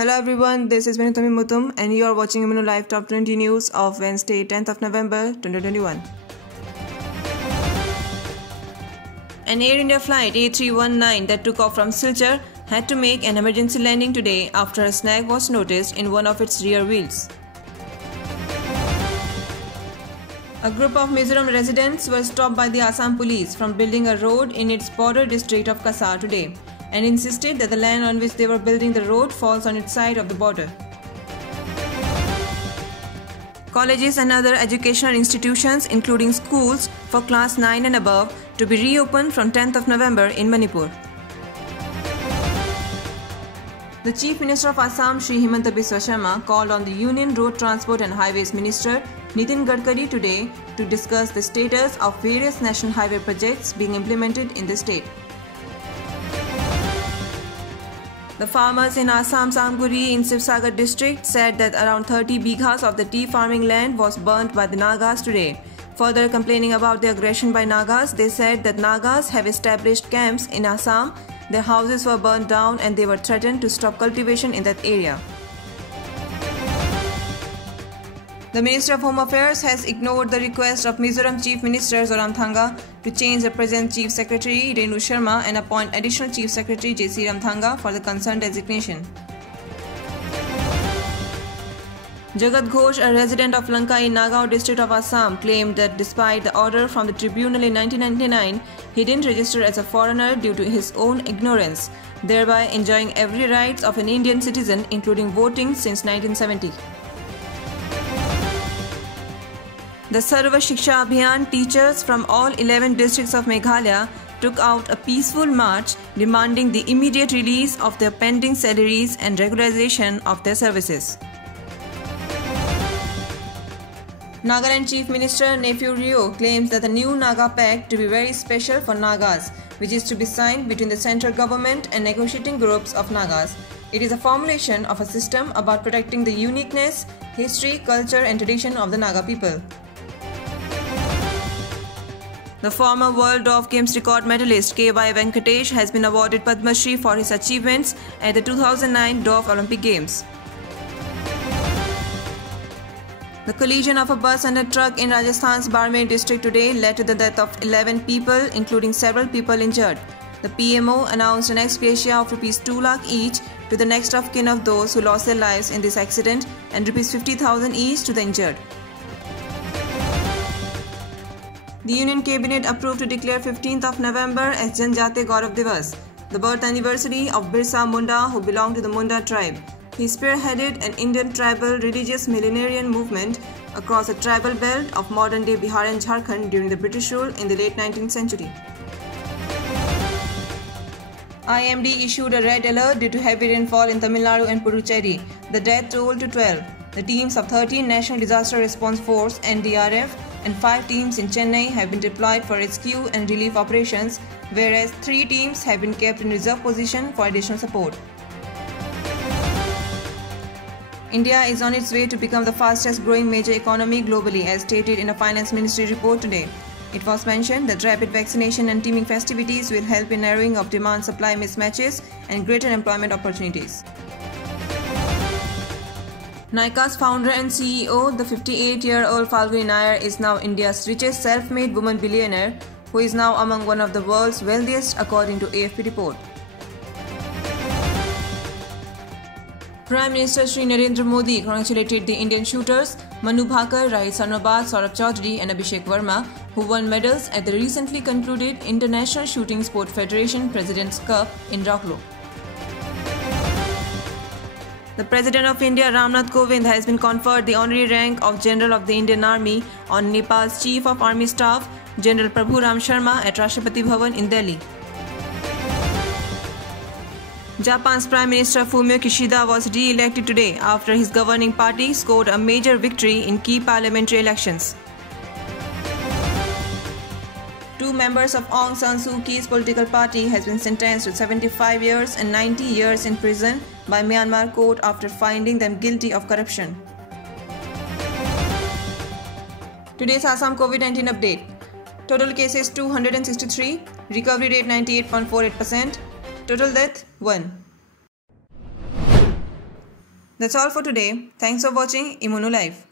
Hello everyone, this is Vinutami Mutum and you are watching Immuno Live Top 20 News of Wednesday, 10th of November 2021. An Air India flight A319 that took off from Silchar had to make an emergency landing today after a snag was noticed in one of its rear wheels. A group of Mizoram residents were stopped by the Assam police from building a road in its border district of Kasar today, and insisted that the land on which they were building the road falls on its side of the border. Colleges and other educational institutions, including schools for class 9 and above, to be reopened from 10th of November in Manipur. The Chief Minister of Assam, Shri Himanta Biswa Sharma, called on the Union Road Transport and Highways Minister Nitin Gadkari today to discuss the status of various national highway projects being implemented in the state. The farmers in Assam's Amguri in Sivsagar district said that around 30 bighas of the tea farming land was burnt by the Nagas today. Further complaining about the aggression by Nagas, they said that Nagas have established camps in Assam, their houses were burnt down and they were threatened to stop cultivation in that area. The Minister of Home Affairs has ignored the request of Mizoram Chief Minister Zoramthanga to change the present Chief Secretary Renu Sharma and appoint additional Chief Secretary J.C. Ramthanga for the concerned designation. Jagat Ghosh, a resident of Lanka in Nagaon district of Assam, claimed that despite the order from the tribunal in 1999, he didn't register as a foreigner due to his own ignorance, thereby enjoying every rights of an Indian citizen, including voting since 1970. The Sarva Shiksha Abhiyan teachers from all 11 districts of Meghalaya took out a peaceful march demanding the immediate release of their pending salaries and regularization of their services. Nagaland Chief Minister Neiphiu Rio claims that the new Naga Pact to be very special for Nagas, which is to be signed between the central government and negotiating groups of Nagas. It is a formulation of a system about protecting the uniqueness, history, culture and tradition of the Naga people. The former World Dwarf Games record medalist K.Y. Venkatesh has been awarded Padma Shri for his achievements at the 2009 Dwarf Olympic Games. The collision of a bus and a truck in Rajasthan's Barmer district today led to the death of 11 people, including several people injured. The PMO announced an ex gratia of ₹2 lakh each to the next of kin of those who lost their lives in this accident and ₹50,000 each to the injured. The Union Cabinet approved to declare 15th of November as Janjati Gaurav Divas, the birth anniversary of Birsa Munda, who belonged to the Munda tribe. He spearheaded an Indian tribal religious millenarian movement across the tribal belt of modern-day Bihar and Jharkhand during the British rule in the late 19th century. IMD issued a red alert due to heavy rainfall in Tamil Nadu and Puducherry. The death toll to 12. The teams of 13 National Disaster Response Force (NDRF) and 5 teams in Chennai have been deployed for rescue and relief operations, whereas 3 teams have been kept in reserve position for additional support. India is on its way to become the fastest growing major economy globally, as stated in a Finance Ministry report today. It was mentioned that rapid vaccination and teaming festivities will help in narrowing of demand-supply mismatches and greater employment opportunities. Nykaa's founder and CEO, the 58-year-old Falguni Nayar, is now India's richest self-made woman billionaire, who is now among one of the world's wealthiest according to AFP report. Prime Minister Shri Narendra Modi congratulated the Indian shooters Manu Bhakar, Rahit Sarnobat, Saurabh Chaudhary and Abhishek Verma, who won medals at the recently concluded International Shooting Sport Federation President's Cup in Rocklo. The President of India, Ramnath Kovind, has been conferred the honorary rank of General of the Indian Army on Nepal's Chief of Army Staff, General Prabhu Ram Sharma, at Rashtrapati Bhavan in Delhi. Japan's Prime Minister Fumio Kishida was re-elected today after his governing party scored a major victory in key parliamentary elections. 2 members of Aung San Suu Kyi's political party has been sentenced to 75 years and 90 years in prison by Myanmar court after finding them guilty of corruption. Today's Assam COVID-19 update. Total cases 263, recovery rate 98.48%, total death 1. That's all for today. Thanks for watching Immuno Live.